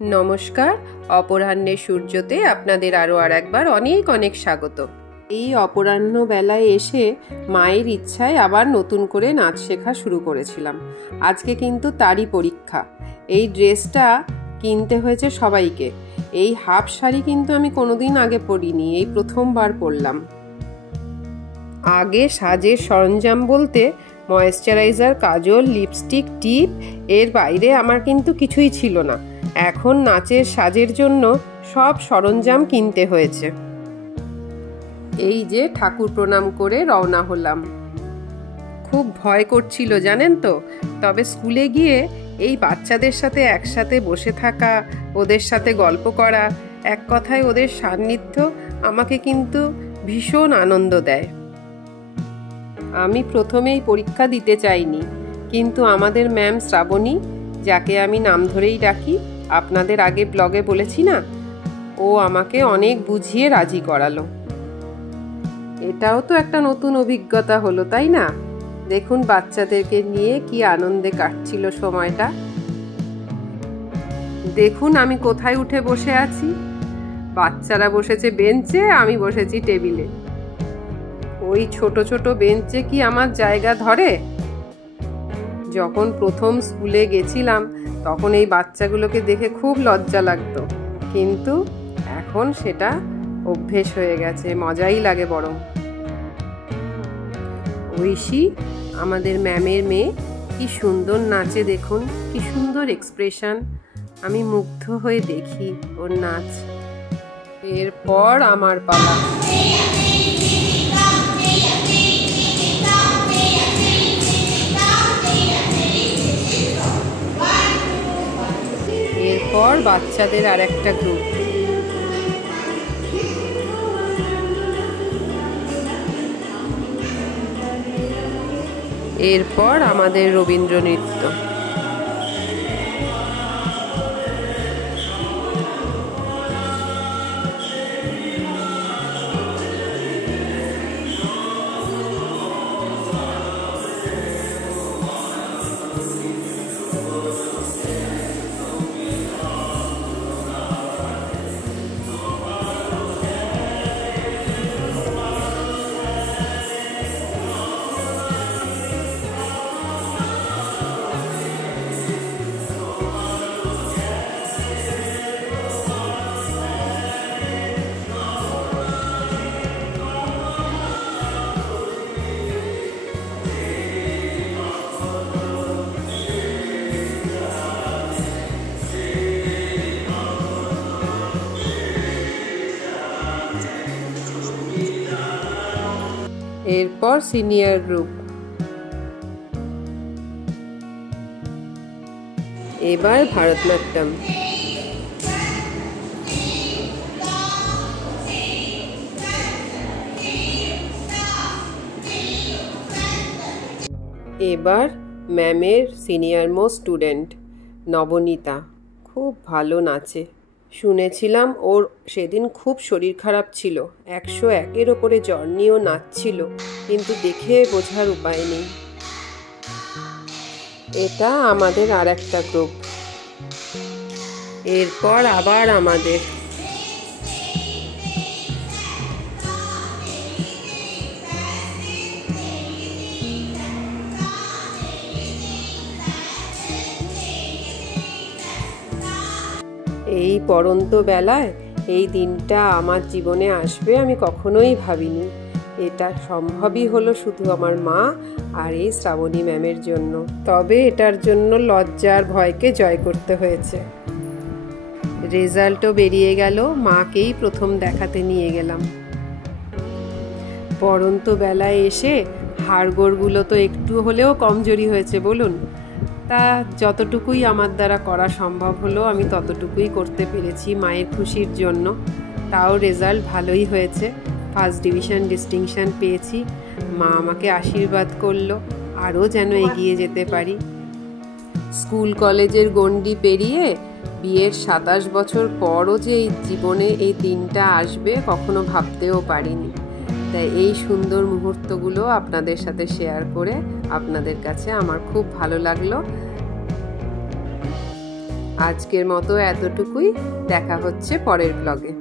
নমস্কার, অপরাহ্নের সূর্যতে আপনাদের আরও একবার অনেক অনেক স্বাগত। এই অপরাহ্ন বেলায় এসে মায়ের ইচ্ছায় আবার নতুন করে নাচ শেখা শুরু করেছিলাম। আজকে কিন্তু তারই পরীক্ষা। এই ড্রেসটা কিনতে হয়েছে সবাইকে। এই হাফ শাড়ি কিন্তু আমি কোনোদিন আগে পরিনি, এই প্রথমবার পরলাম। আগে সাজের সরঞ্জাম বলতে ময়েশ্চারাইজার, কাজল, লিপস্টিক, টিপ, এর বাইরে আমার কিন্তু কিছুই ছিল না। এখন নাচের সাজের জন্য সব সরঞ্জাম কিনতে হয়েছে। এই যে ঠাকুর প্রণাম করে রওনা হলাম। খুব ভয় করছিল জানেন তো, তবে স্কুলে গিয়ে এই বাচ্চাদের সাথে একসাথে বসে থাকা, ওদের সাথে গল্প করা, এক কথায় ওদের সান্নিধ্য আমাকে কিন্তু ভীষণ আনন্দ দেয়। আমি প্রথমেই পরীক্ষা দিতে চাইনি, কিন্তু আমাদের ম্যাম শ্রাবণী, যাকে আমি নাম ধরেই ডাকি, আপনাদের আগে ব্লগে বলেছি না, ও আমাকে অনেক বুঝিয়ে রাজি করালো। এটাও তো একটা নতুন অভিজ্ঞতা হলো, তাই না? দেখুন বাচ্চাদেরকে নিয়ে কি আনন্দে কাটছিল সময়টা। দেখুন আমি কোথায় উঠে বসে আছি। বাচ্চারা বসেছে বেঞ্চে, আমি বসেছি টেবিলে। ওই ছোট ছোট বেঞ্চে কি আমার জায়গা ধরে? যখন প্রথম স্কুলে গেছিলাম তখন এই বাচ্চাগুলোকে দেখে খুব লজ্জা লাগতো, কিন্তু এখন সেটা অভ্যেস হয়ে গেছে, মজাই লাগে বরং। ঐশী, আমাদের ম্যামের মেয়ে, কি সুন্দর নাচে দেখুন, কি সুন্দর এক্সপ্রেশন। আমি মুগ্ধ হয়ে দেখি ওর নাচ। এরপর আমার পালা। এরপর বাচ্চাদের আর একটা গ্রুপ। এরপর আমাদের রবীন্দ্র নৃত্য। এরপর সিনিয়র গ্রুপ। এবার ভারতনাট্যম। এবার ম্যামের সিনিয়র মোস্ট স্টুডেন্ট নবনীতা, খুব ভালো নাচে। শুনেছিলাম ওর সেদিন খুব শরীর খারাপ ছিল, 101-এর ওপরে জ্বর নিয়েও নাচছিল, কিন্তু দেখে বোঝার উপায় নেই। এটা আমাদের আর একটা গ্রুপ। এরপর আবার আমাদের। এই পড়ন্ত বেলায় এই দিনটা আমার জীবনে আসবে আমি কখনোই ভাবিনি। এটা সম্ভবই হলো শুধু আমার মা আর এই শ্রাবণী ম্যামের জন্য। তবে এটার জন্য লজ্জার ভয়কে জয় করতে হয়েছে। রেজাল্টও বেরিয়ে গেল, মাকেই প্রথম দেখাতে নিয়ে গেলাম। পড়ন্ত বেলায় এসে হাড়গোড়গুলো তো একটু হলেও কমজোরি হয়েছে বলুন। তা যতটুকুই আমার দ্বারা করা সম্ভব হলো আমি ততটুকুই করতে পেরেছি মায়ের খুশির জন্য। তাও রেজাল্ট ভালোই হয়েছে, ফার্স্ট ডিভিশন ডিস্টিংশন পেয়েছি। মা আমাকে আশীর্বাদ করলো আরও যেন এগিয়ে যেতে পারি। স্কুল কলেজের গণ্ডি পেরিয়ে বিয়ের 27 বছর পরও যে এই জীবনে এই দিনটা আসবে কখনো ভাবতেও পারিনি। তাই এই সুন্দর মুহূর্তগুলো আপনাদের সাথে শেয়ার করে আপনাদের কাছে আমার খুব ভালো লাগলো। আজকের মতো এতটুকুই। দেখা হচ্ছে পরের ব্লগে।